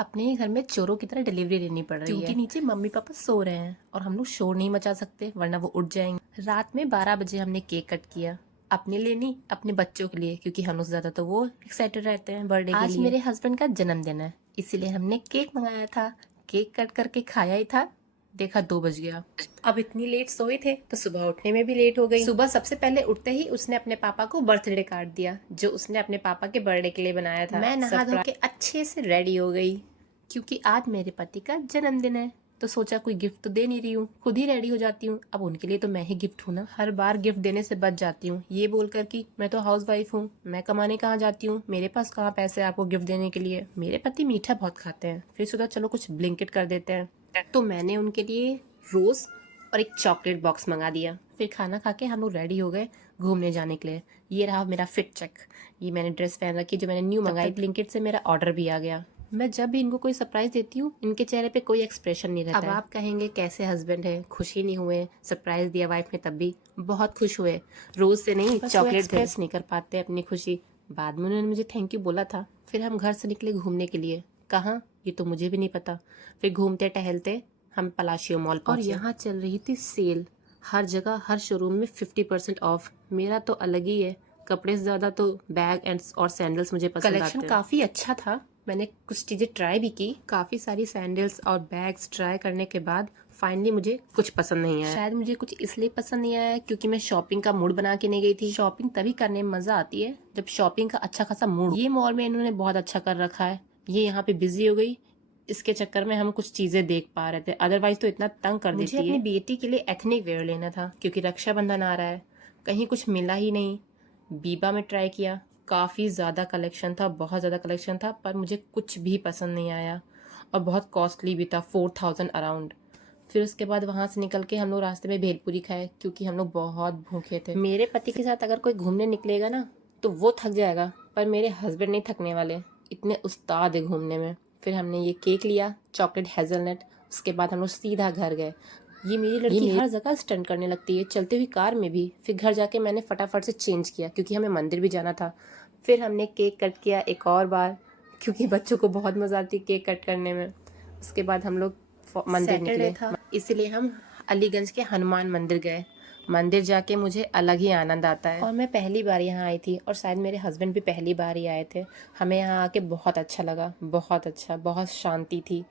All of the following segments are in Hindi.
अपने ही घर में चोरों की तरह डिलीवरी लेनी पड़ रही है क्योंकि नीचे मम्मी पापा सो रहे हैं और हम लोग शोर नहीं मचा सकते वरना वो उठ जाएंगे। रात में 12 बजे हमने केक कट किया, अपने लिए नहीं अपने बच्चों के लिए, क्योंकि हम लोग ज्यादा तो वो एक्साइटेड रहते हैं बर्थडे के लिए। आज मेरे हस्बैंड का जन्मदिन है इसीलिए हमने केक मंगाया था। केक कट करके खाया ही था, देखा 2 बज गया। अब इतनी लेट सोए थे तो सुबह उठने में भी लेट हो गई। सुबह सबसे पहले उठते ही उसने अपने पापा को बर्थडे कार्ड दिया जो उसने अपने पापा के बर्थडे के लिए बनाया था। मैं नहा धो के अच्छे से रेडी हो गई क्योंकि आज मेरे पति का जन्मदिन है, तो सोचा कोई गिफ्ट तो दे नहीं रही हूँ, खुद ही रेडी हो जाती हूँ। अब उनके लिए तो मैं ही गिफ्ट हूँ ना, हर बार गिफ्ट देने से बच जाती हूँ ये बोलकर कि मैं तो हाउस वाइफ हूँ, मैं कमाने कहाँ जाती हूँ, मेरे पास कहाँ पैसे आपको गिफ्ट देने के लिए। मेरे पति मीठा बहुत खाते हैं, फिर सोचा चलो कुछ ब्लिंकिट कर देते हैं, तो मैंने उनके लिए रोज और एक चॉकलेट बॉक्स मंगा दिया। फिर खाना खा के हम लोग रेडी हो गए घूमने जाने के लिए। ये रहा मेरा फिट चेक, ये मैंने ड्रेस पहन रखी जो मैंने न्यू मंगाई। ब्लिंकिट से मेरा ऑर्डर भी आ गया। मैं जब भी इनको कोई सरप्राइज देती हूँ इनके चेहरे पे कोई एक्सप्रेशन नहीं रहता। अब आप कहेंगे कैसे हस्बैंड है, खुश ही नहीं हुए? सरप्राइज दिया वाइफ ने तब भी बहुत खुश हुए, रोज से नहीं चॉकलेट एक्सप्रेस नहीं कर पाते अपनी खुशी। बाद में उन्होंने मुझे थैंक यू बोला था। फिर हम घर से निकले घूमने के लिए, कहाँ ये तो मुझे भी नहीं पता। फिर घूमते टहलते हम पलाशियो मॉल पहुंचे और यहाँ चल रही थी सेल, हर जगह हर शोरूम में 50% ऑफ। मेरा तो अलग ही है, कपड़े से ज्यादा तो बैग एंड और सैंडल्स मुझे पसंद आते हैं। कलेक्शन काफी अच्छा था, मैंने कुछ चीजें ट्राई भी की। काफी सारी सैंडल्स और बैग्स ट्राई करने के बाद फाइनली मुझे कुछ पसंद नहीं आया। शायद मुझे कुछ इसलिए पसंद नहीं आया क्योंकि मैं शॉपिंग का मूड बना के नहीं गई थी। शॉपिंग तभी करने में मजा आती है जब शॉपिंग का अच्छा खासा मूड। ये मॉल में इन्होंने बहुत अच्छा कर रखा है, ये यहाँ पे बिजी हो गई, इसके चक्कर में हम कुछ चीजें देख पा रहे थे, अदरवाइज तो इतना तंग कर देती है। मुझे अपनी बेटी के लिए एथनिक वेयर लेना था क्योंकि रक्षाबंधन आ रहा है, कहीं कुछ मिला ही नहीं। बीबा में ट्राई किया, काफ़ी ज़्यादा कलेक्शन था, बहुत ज़्यादा कलेक्शन था, पर मुझे कुछ भी पसंद नहीं आया और बहुत कॉस्टली भी था, 4000 अराउंड। फिर उसके बाद वहाँ से निकल के हम लोग रास्ते में भेलपूरी खाए क्योंकि हम लोग बहुत भूखे थे। मेरे पति के साथ अगर कोई घूमने निकलेगा ना तो वो थक जाएगा, पर मेरे हस्बैंड नहीं थकने वाले, इतने उस्ताद है घूमने में। फिर हमने ये केक लिया चॉकलेट हेजलनट, उसके बाद हम लोग सीधा घर गए। ये मेरी लड़की हर जगह स्टंट करने लगती है, चलते हुई कार में भी। फिर घर जाके मैंने फटाफट से चेंज किया क्योंकि हमें मंदिर भी जाना था। फिर हमने केक कट किया एक और बार क्योंकि बच्चों को बहुत मजा आती है केक कट करने में। उसके बाद हम लोग मंदिर निकले था, इसीलिए हम अलीगंज के हनुमान मंदिर गए। मंदिर जाके मुझे अलग ही आनंद आता है और मैं पहली बार यहाँ आई थी और शायद मेरे हस्बैंड भी पहली बार ही आए थे। हमें यहाँ आके बहुत अच्छा लगा, बहुत अच्छा, बहुत शांति थी।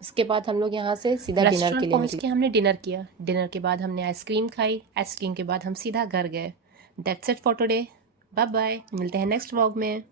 उसके बाद हम लोग यहाँ से सीधा डिनर के लिए पहुँच के हमने डिनर किया। डिनर के बाद हमने आइसक्रीम खाई, आइसक्रीम के बाद हम सीधा घर गए। That's it for today, bye bye, मिलते हैं नेक्स्ट व्लॉग में।